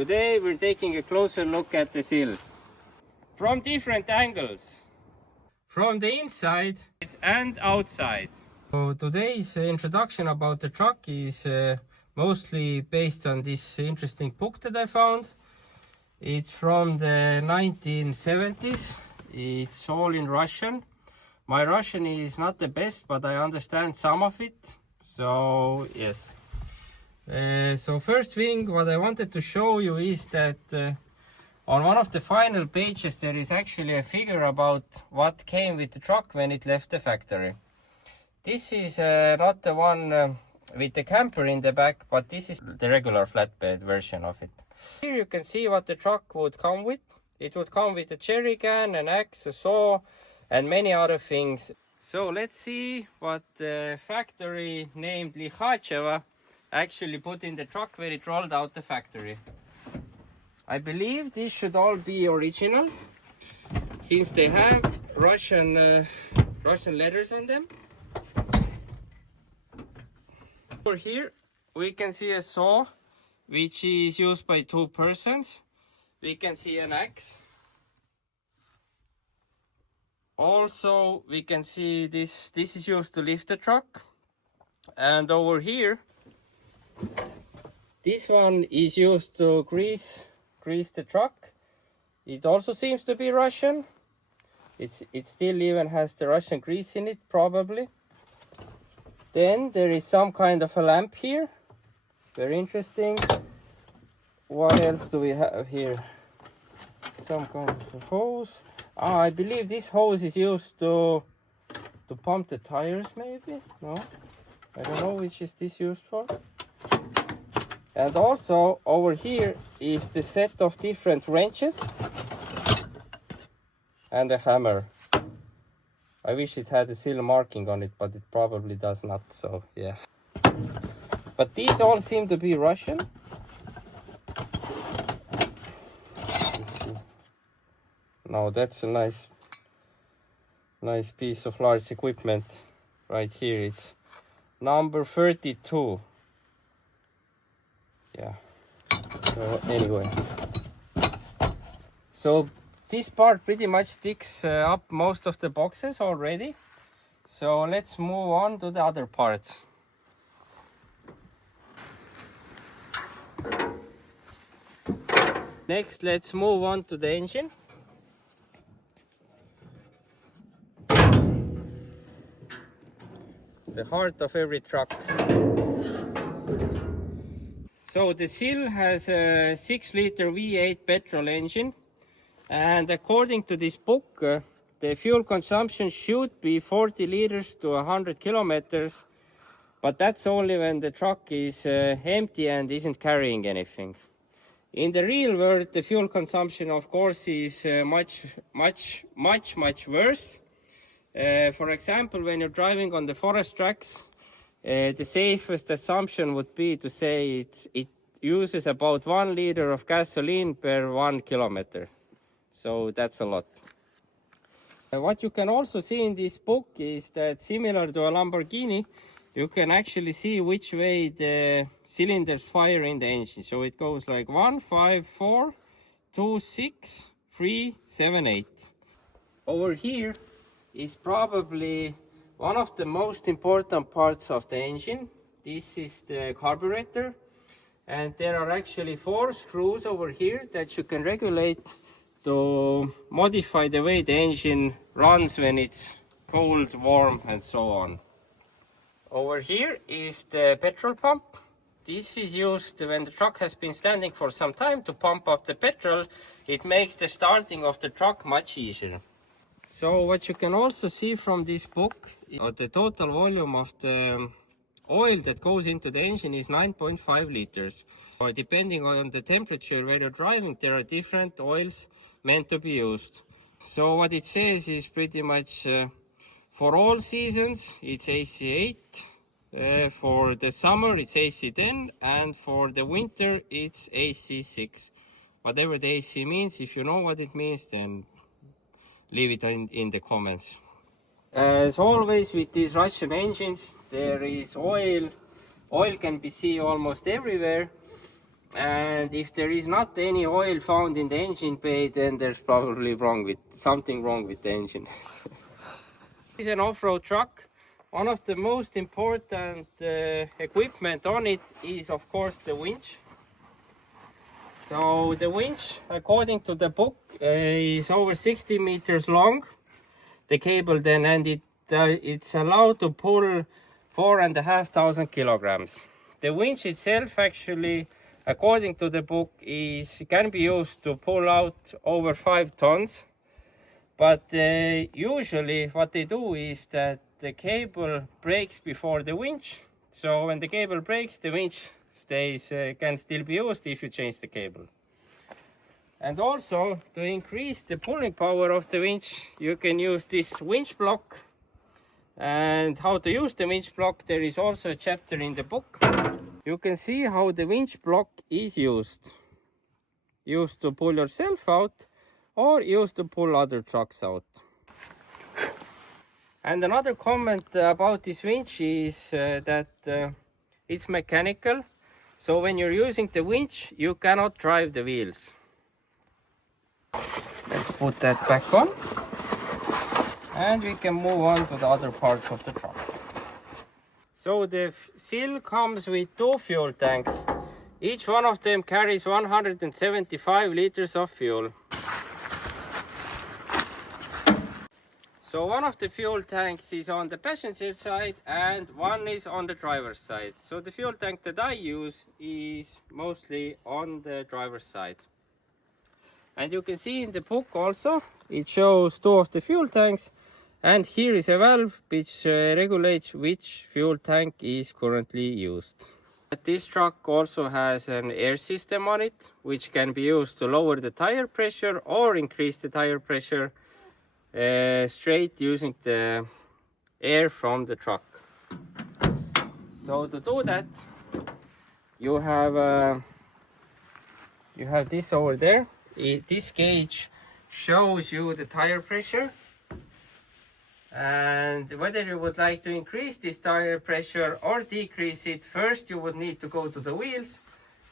Today we're taking a closer look at the ZIL from different angles, from the inside and outside. So today's introduction about the truck is mostly based on this interesting book that I found. It's from the 1970s. It's all in Russian. My Russian is not the best, but I understand some of it. So yes. So first thing what I wanted to show you is that on one of the final pages there is actually a figure about what came with the truck when it left the factory. This is not the one with the camper in the back, but this is the regular flatbed version of it. Here you can see what the truck would come with. It would come with a jerry can, an axe, a saw, and many other things. So let's see what the factory named Likhacheva actually put in the truck when it rolled out the factory. I believe this should all be original, since they have Russian letters on them. Over here we can see a saw which is used by 2 persons. We can see an axe. Also we can see this is used to lift the truck. And over here, this one is used to grease the truck. It also seems to be Russian. It still even has the Russian grease in it, probably. Then there is some kind of a lamp here. Very interesting. What else do we have here? Some kind of a hose. I believe this hose is used to pump the tires, maybe? No? I don't know which is this used for. And also over here is the set of different wrenches and a hammer. I wish it had a ZIL marking on it, but it probably does not, so yeah. But these all seem to be Russian. Now that's a nice piece of large equipment right here. It's number 32. Yeah. So anyway, so this part pretty much ticks up most of the boxes already. So let's move on to the other parts. Next, let's move on to the engine. The heart of every truck. So the ZIL has a 6-liter V8 petrol engine, and according to this book, the fuel consumption should be 40 liters to 100 kilometers, but that's only when the truck is empty and isn't carrying anything. In the real world, the fuel consumption, of course, is much worse. For example, when you're driving on the forest tracks, the safest assumption would be to say it uses about 1 liter of gasoline per 1 kilometer. So that's a lot. What you can also see in this book is that, similar to a Lamborghini, you can actually see which way the cylinders fire in the engine. So it goes like 1, 5, 4, 2, 6, 3, 7, 8. Over here is probably one of the most important parts of the engine. This is the carburetor, and there are actually 4 screws over here that you can regulate to modify the way the engine runs when it's cold, warm, and so on. Over here is the petrol pump. This is used when the truck has been standing for some time to pump up the petrol. It makes the starting of the truck much easier. So what you can also see from this book, the total volume of the oil that goes into the engine is 9.5 liters. Or depending on the temperature where you're driving, there are different oils meant to be used. So what it says is pretty much for all seasons it's AC8, for the summer it's AC10, and for the winter it's AC6. Whatever the AC means, if you know what it means, then leave it in the comments. As always with these Russian engines, there is oil. Oil can be seen almost everywhere. And if there is not any oil found in the engine bay, then there's probably something wrong with the engine. This is an off-road truck. One of the most important equipment on it is, of course, the winch. So the winch, according to the book, is over 60 meters long. The cable then, and it's allowed to pull 4,500 kilograms. The winch itself, actually, according to the book, can be used to pull out over 5 tons. But usually what they do is that the cable breaks before the winch. So when the cable breaks, the winch can still be used if you change the cable. And also, to increase the pulling power of the winch, you can use this winch block. And how to use the winch block, there is also a chapter in the book. You can see how the winch block is used. Used to pull yourself out, or used to pull other trucks out. And another comment about this winch is that it's mechanical. So when you're using the winch, you cannot drive the wheels. Let's put that back on. And we can move on to the other parts of the truck. So the ZIL comes with 2 fuel tanks. Each one of them carries 175 liters of fuel. So one of the fuel tanks is on the passenger side and one is on the driver's side. So the fuel tank that I use is mostly on the driver's side. And you can see in the book also, it shows 2 of the fuel tanks. And here is a valve which regulates which fuel tank is currently used. This truck also has an air system on it, which can be used to lower the tire pressure or increase the tire pressure straight using the air from the truck. So to do that, you have this over there. This gauge shows you the tire pressure, and whether you would like to increase this tire pressure or decrease it, first you would need to go to the wheels,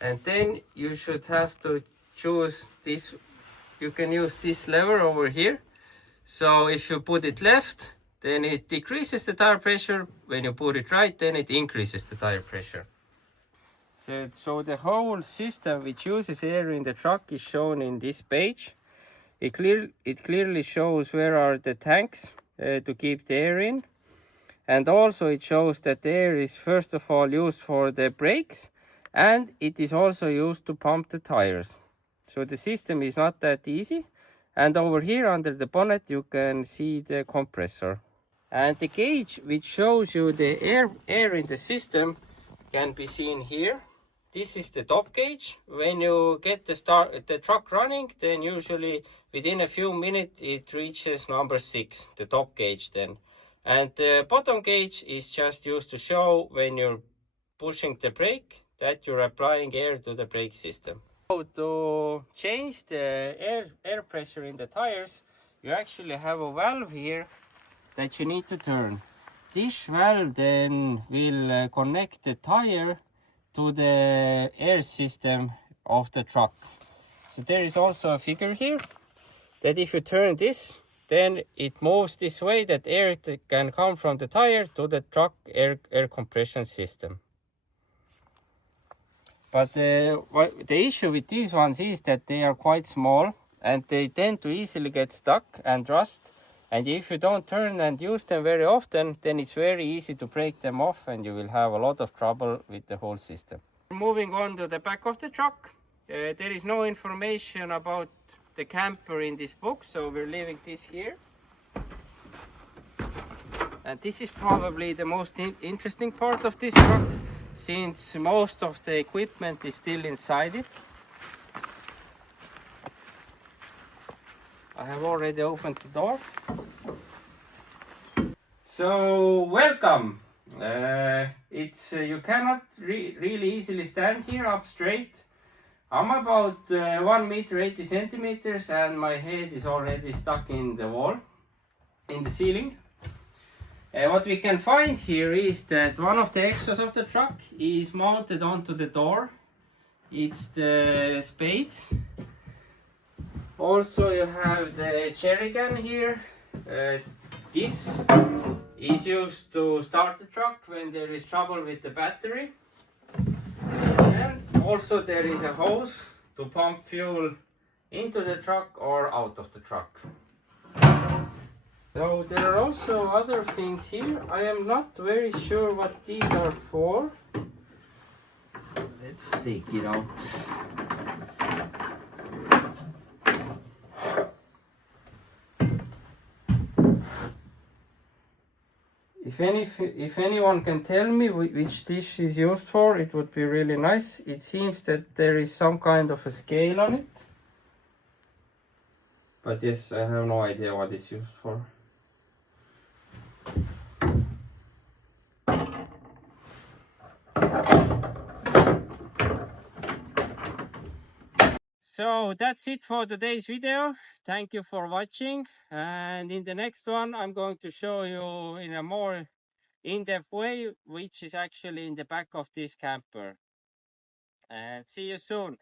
and then you should have to choose this. You can use this lever over here. So if you put it left, then it decreases the tire pressure. When you put it right, then it increases the tire pressure. So the whole system which uses air in the truck is shown in this page. It clearly shows where are the tanks to keep the air in. And also it shows that the air is first of all used for the brakes, and it is also used to pump the tires. So the system is not that easy. And over here under the bonnet you can see the compressor. And the gauge which shows you the air in the system can be seen here. This is the top gauge. When you get the truck running, then usually within a few minutes it reaches number 6, the top gauge then. And the bottom gauge is just used to show when you're pushing the brake that you're applying air to the brake system. So to change the air pressure in the tires, you actually have a valve here that you need to turn. This valve then will connect the tire to the air system of the truck. So there is also a figure here that if you turn this, then it moves this way, that air can come from the tire to the truck air compression system. But the issue with these ones is that they are quite small and they tend to easily get stuck and rust. And if you don't turn and use them very often, then it's very easy to break them off and you will have a lot of trouble with the whole system. Moving on to the back of the truck, there is no information about the camper in this book, so we're leaving this here. And this is probably the most interesting part of this truck, since most of the equipment is still inside it. I have already opened the door. So welcome. You cannot really easily stand here up straight. I'm about 1 meter 80 centimeters and my head is already stuck in the wall, in the ceiling. What we can find here is that one of the extras of the truck is mounted onto the door, it's the spades. Also you have the jerry can here. This is used to start the truck when there is trouble with the battery. And also there is a hose to pump fuel into the truck or out of the truck. So there are also other things here. I am not very sure what these are for. Let's take it out. If anyone can tell me which dish is used for, it would be really nice. It seems that there is some kind of a scale on it. But yes, I have no idea what it's used for. So that's it for today's video. Thank you for watching, and in the next one I'm going to show you in a more in-depth way which is actually in the back of this camper. And see you soon.